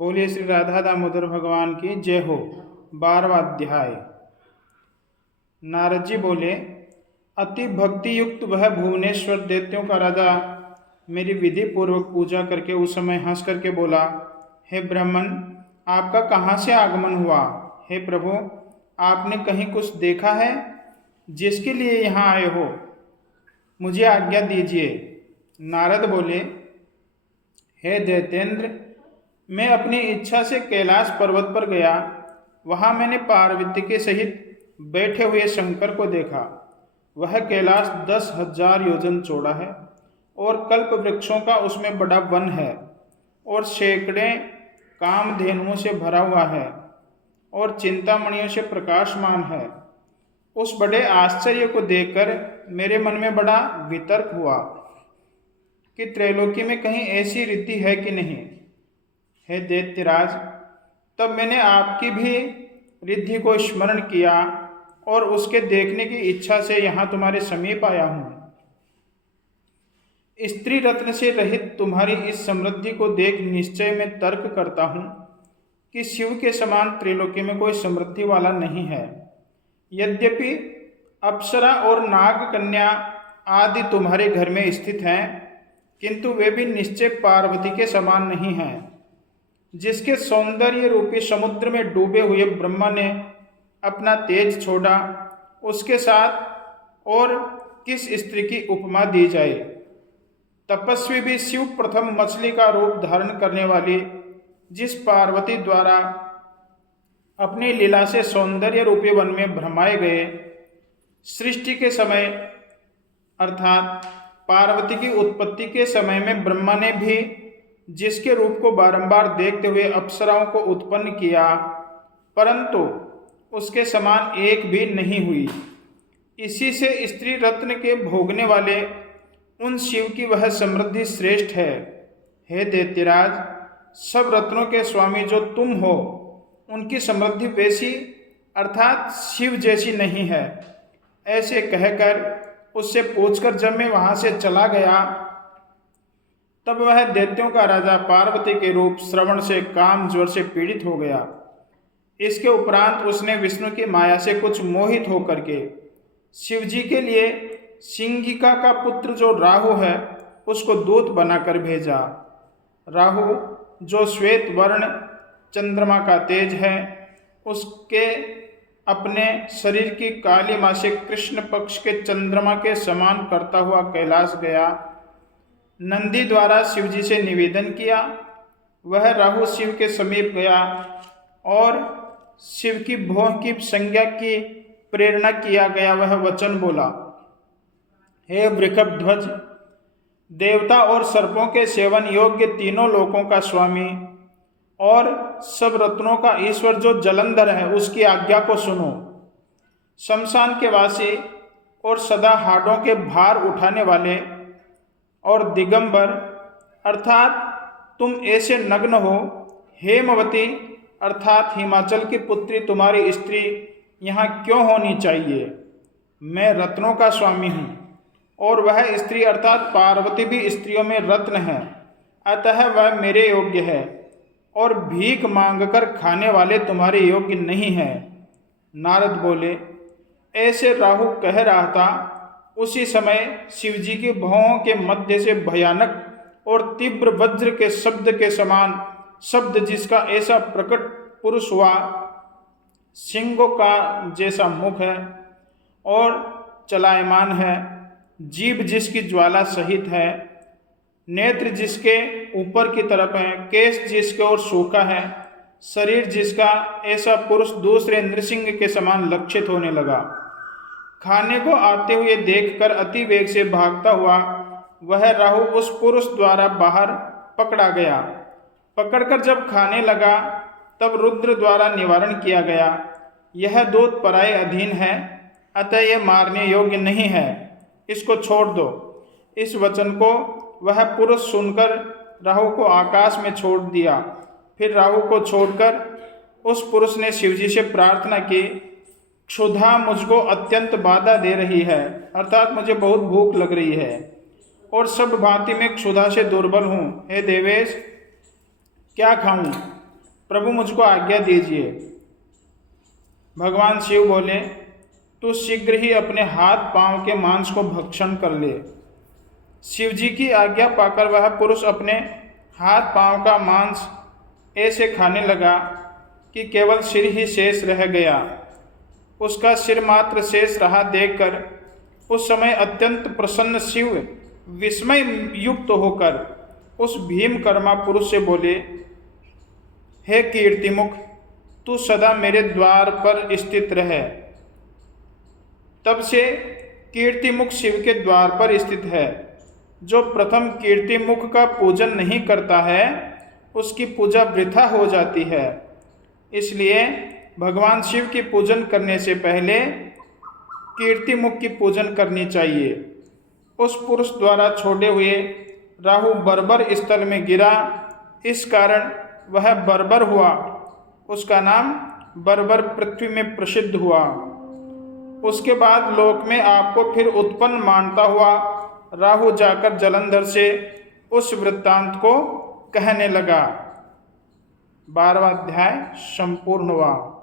बोलिए श्री राधा दामोदर भगवान की जय हो। 12वां अध्याय। नारद जी बोले, अति भक्ति युक्त वह भुवनेश्वर दैत्यों का राजा मेरी विधि पूर्वक पूजा करके उस समय हंस करके बोला, हे ब्राह्मण, आपका कहाँ से आगमन हुआ? हे प्रभु, आपने कहीं कुछ देखा है जिसके लिए यहाँ आए हो? मुझे आज्ञा दीजिए। नारद बोले, हे दैत्येंद्र, मैं अपनी इच्छा से कैलाश पर्वत पर गया। वहां मैंने पार्वती के सहित बैठे हुए शंकर को देखा। वह कैलाश 10,000 योजन चौड़ा है और कल्प वृक्षों का उसमें बड़ा वन है और सैकड़े कामधेनुओं से भरा हुआ है और चिंतामणियों से प्रकाशमान है। उस बड़े आश्चर्य को देखकर मेरे मन में बड़ा वितर्क हुआ कि त्रैलोकी में कहीं ऐसी रीति है कि नहीं। हे दैत्यराज, तब मैंने आपकी भी रिद्धि को स्मरण किया और उसके देखने की इच्छा से यहाँ तुम्हारे समीप आया हूँ। स्त्री रत्न से रहित तुम्हारी इस समृद्धि को देख निश्चय में तर्क करता हूँ कि शिव के समान त्रिलोकी में कोई समृद्धि वाला नहीं है। यद्यपि अप्सरा और नाग कन्या आदि तुम्हारे घर में स्थित हैं, किंतु वे भी निश्चय पार्वती के समान नहीं हैं। जिसके सौंदर्य रूपी समुद्र में डूबे हुए ब्रह्मा ने अपना तेज छोड़ा, उसके साथ और किस स्त्री की उपमा दी जाए? तपस्वी भी शिव प्रथम मछली का रूप धारण करने वाली जिस पार्वती द्वारा अपनी लीला से सौंदर्य रूपी वन में भ्रमाए गए, सृष्टि के समय अर्थात पार्वती की उत्पत्ति के समय में ब्रह्मा ने भी जिसके रूप को बारंबार देखते हुए अप्सराओं को उत्पन्न किया, परंतु उसके समान एक भी नहीं हुई। इसी से स्त्री रत्न के भोगने वाले उन शिव की वह समृद्धि श्रेष्ठ है। हे दैत्यराज, सब रत्नों के स्वामी जो तुम हो, उनकी समृद्धि वैसी अर्थात शिव जैसी नहीं है। ऐसे कहकर उससे पूछकर जब मैं वहां से चला गया, तब वह दैत्यों का राजा पार्वती के रूप श्रवण से काम ज्वर से पीड़ित हो गया। इसके उपरांत उसने विष्णु की माया से कुछ मोहित होकर के शिवजी के लिए सिंगिका का पुत्र जो राहु है उसको दूत बनाकर भेजा। राहु जो श्वेत वर्ण चंद्रमा का तेज है, उसके अपने शरीर की कालिमा से कृष्ण पक्ष के चंद्रमा के समान करता हुआ कैलाश गया। नंदी द्वारा शिवजी से निवेदन किया। वह राहु शिव के समीप गया और शिव की भोह की संज्ञा की प्रेरणा किया गया वह वचन बोला, हे वृषभध्वज, देवता और सर्पों के सेवन योग्य तीनों लोकों का स्वामी और सब रत्नों का ईश्वर जो जलंधर है, उसकी आज्ञा को सुनो। शमशान के वासी और सदा हाडों के भार उठाने वाले और दिगंबर अर्थात तुम ऐसे नग्न हो, हेमवती अर्थात हिमाचल की पुत्री तुम्हारी स्त्री यहाँ क्यों होनी चाहिए? मैं रत्नों का स्वामी हूँ और वह स्त्री अर्थात पार्वती भी स्त्रियों में रत्न है, अतः वह मेरे योग्य है और भीख मांगकर खाने वाले तुम्हारे योग्य नहीं है। नारद बोले, ऐसे राहु कह रहा था, उसी समय शिवजी की भौहों के मध्य से भयानक और तीव्र वज्र के शब्द के समान शब्द जिसका ऐसा प्रकट पुरुष हुआ, सिंहों का जैसा मुख है और चलायमान है, जीभ जिसकी ज्वाला सहित है, नेत्र जिसके ऊपर की तरफ है, केश जिसके ओर सूखा है, शरीर जिसका ऐसा पुरुष दूसरे नृसिंह के समान लक्षित होने लगा। खाने को आते हुए देखकर अति वेग से भागता हुआ वह राहु उस पुरुष द्वारा बाहर पकड़ा गया। पकड़कर जब खाने लगा तब रुद्र द्वारा निवारण किया गया। यह दूत पराये अधीन है, अतः यह मारने योग्य नहीं है, इसको छोड़ दो। इस वचन को वह पुरुष सुनकर राहु को आकाश में छोड़ दिया। फिर राहु को छोड़कर उस पुरुष ने शिवजी से प्रार्थना की, क्षुधा मुझको अत्यंत बाधा दे रही है, अर्थात मुझे बहुत भूख लग रही है और सब भांति में क्षुधा से दुर्बल हूँ। हे देवेश, क्या खाऊं? प्रभु मुझको आज्ञा दीजिए। भगवान शिव बोले, तू शीघ्र ही अपने हाथ पांव के मांस को भक्षण कर ले। शिव जी की आज्ञा पाकर वह पुरुष अपने हाथ पांव का मांस ऐसे खाने लगा कि केवल सिर ही शेष रह गया। उसका सिर मात्र शेष रहा देखकर उस समय अत्यंत प्रसन्न शिव विस्मय युक्त होकर उस भीमकर्मा पुरुष से बोले, हे कीर्तिमुख, तू सदा मेरे द्वार पर स्थित रहे। तब से कीर्तिमुख शिव के द्वार पर स्थित है। जो प्रथम कीर्तिमुख का पूजन नहीं करता है उसकी पूजा वृथा हो जाती है। इसलिए भगवान शिव की पूजन करने से पहले कीर्तिमुख की पूजन करनी चाहिए। उस पुरुष द्वारा छोड़े हुए राहु बर्बर स्थल में गिरा, इस कारण वह बर्बर हुआ। उसका नाम बर्बर पृथ्वी में प्रसिद्ध हुआ। उसके बाद लोक में आपको फिर उत्पन्न मानता हुआ राहु जाकर जलंधर से उस वृत्तांत को कहने लगा। 12वां अध्याय संपूर्ण हुआ।